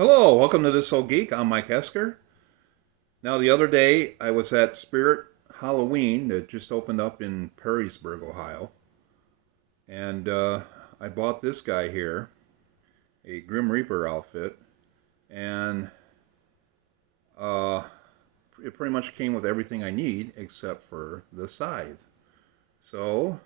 Hello, welcome to This Old Geek. I'm Mike Esker. Now, the other day I was at Spirit Halloween that just opened up in Perrysburg, Ohio, and I bought this guy here, a Grim Reaper outfit, and uh, it pretty much came with everything I need except for the scythe. So,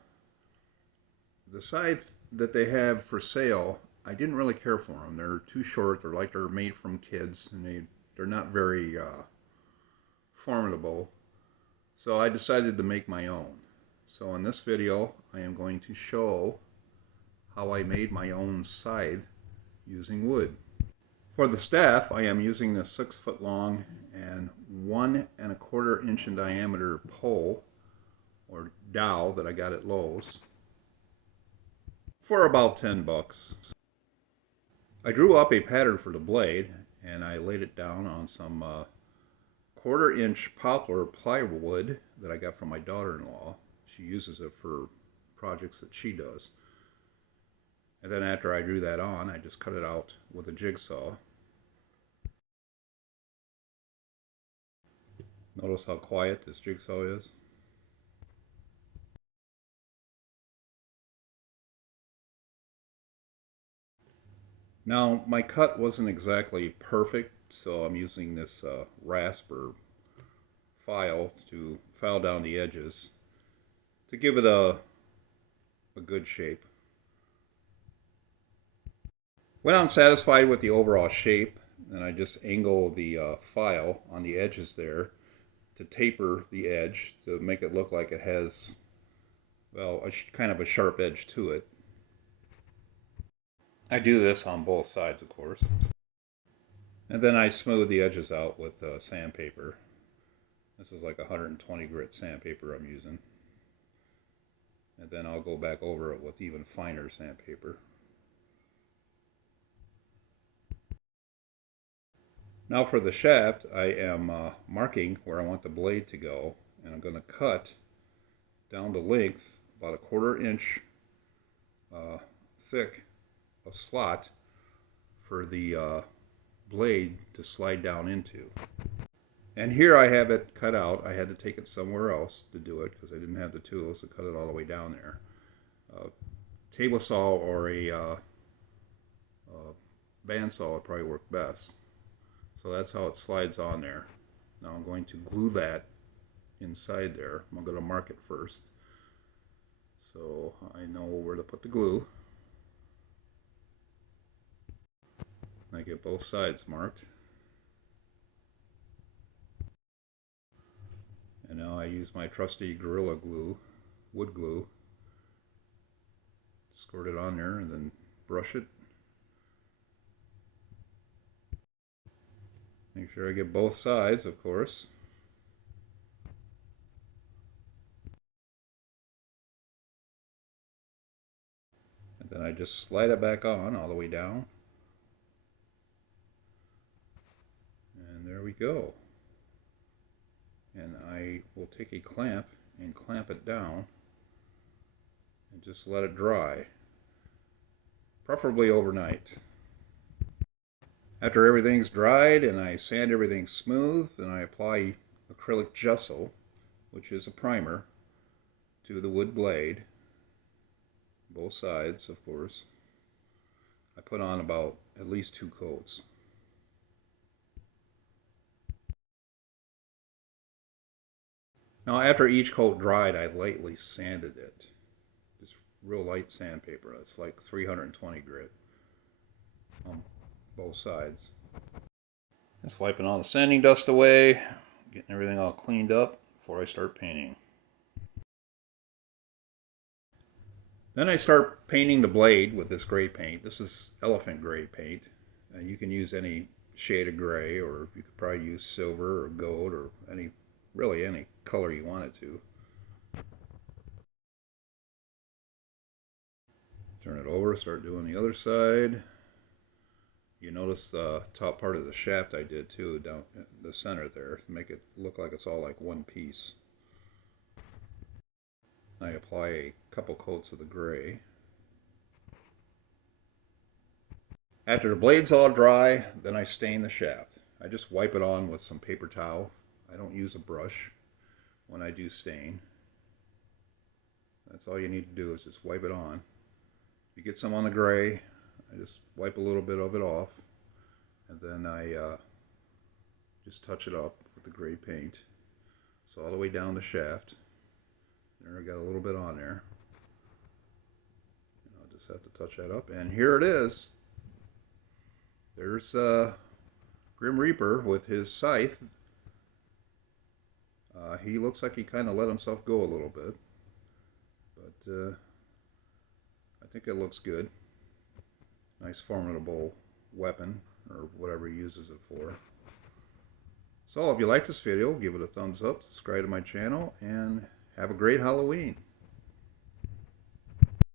the scythe that they have for sale, I didn't really care for them. They're too short. They're made from kids, and they're not very formidable. So I decided to make my own. So in this video, I am going to show how I made my own scythe using wood. For the staff, I am using this 6-foot long and 1¼ inch in diameter pole or dowel that I got at Lowe's for about 10 bucks. I drew up a pattern for the blade and I laid it down on some 1/4 inch poplar plywood that I got from my daughter-in-law. She uses it for projects that she does. And then after I drew that on, I just cut it out with a jigsaw. Notice how quiet this jigsaw is. Now, my cut wasn't exactly perfect, so I'm using this rasp or file to file down the edges to give it a good shape. When I'm satisfied with the overall shape, then I just angle the file on the edges there to taper the edge to make it look like it has, well, kind of a sharp edge to it. I do this on both sides, of course. And then I smooth the edges out with sandpaper. This is like 120 grit sandpaper I'm using. And then I'll go back over it with even finer sandpaper. Now for the shaft, I am marking where I want the blade to go, and I'm going to cut down the length, about 1/4 inch thick, a slot for the blade to slide down into. And here I have it cut out. I had to take it somewhere else to do it because I didn't have the tools to cut it all the way down there. Table saw or a bandsaw would probably work best. So that's how it slides on there. Now I'm going to glue that inside there. I'm going to mark it first, so I know where to put the glue. I get both sides marked. And now I use my trusty Gorilla Glue, wood glue. Squirt it on there and then brush it. Make sure I get both sides, of course. And then I just slide it back on all the way down. And there we go. And I will take a clamp and clamp it down and just let it dry, preferably overnight. After everything's dried and I sand everything smooth, then I apply acrylic gesso, which is a primer, to the wood blade, both sides, of course. I put on about at least 2 coats. Now after each coat dried, I lightly sanded it. Just real light sandpaper. It's like 320 grit on both sides. Just wiping all the sanding dust away, getting everything all cleaned up before I start painting. Then I start painting the blade with this gray paint. This is elephant gray paint. You can use any shade of gray, or you could probably use silver or gold or really any color you want it to. Turn it over, start doing the other side. You notice the top part of the shaft I did too, down the center there, to make it look like it's all like one piece. I apply a couple coats of the gray. After the blade's all dry, then I stain the shaft. I just wipe it on with some paper towel. I don't use a brush when I do stain. That's all you need to do is just wipe it on. If you get some on the gray, I just wipe a little bit of it off, and then I just touch it up with the gray paint. So all the way down the shaft. There, I got a little bit on there. I'll just have to touch that up, and here it is. There's Grim Reaper with his scythe. He looks like he kind of let himself go a little bit, but I think it looks good. Nice formidable weapon, or whatever he uses it for. So if you like this video, give it a thumbs up, subscribe to my channel, and have a great Halloween.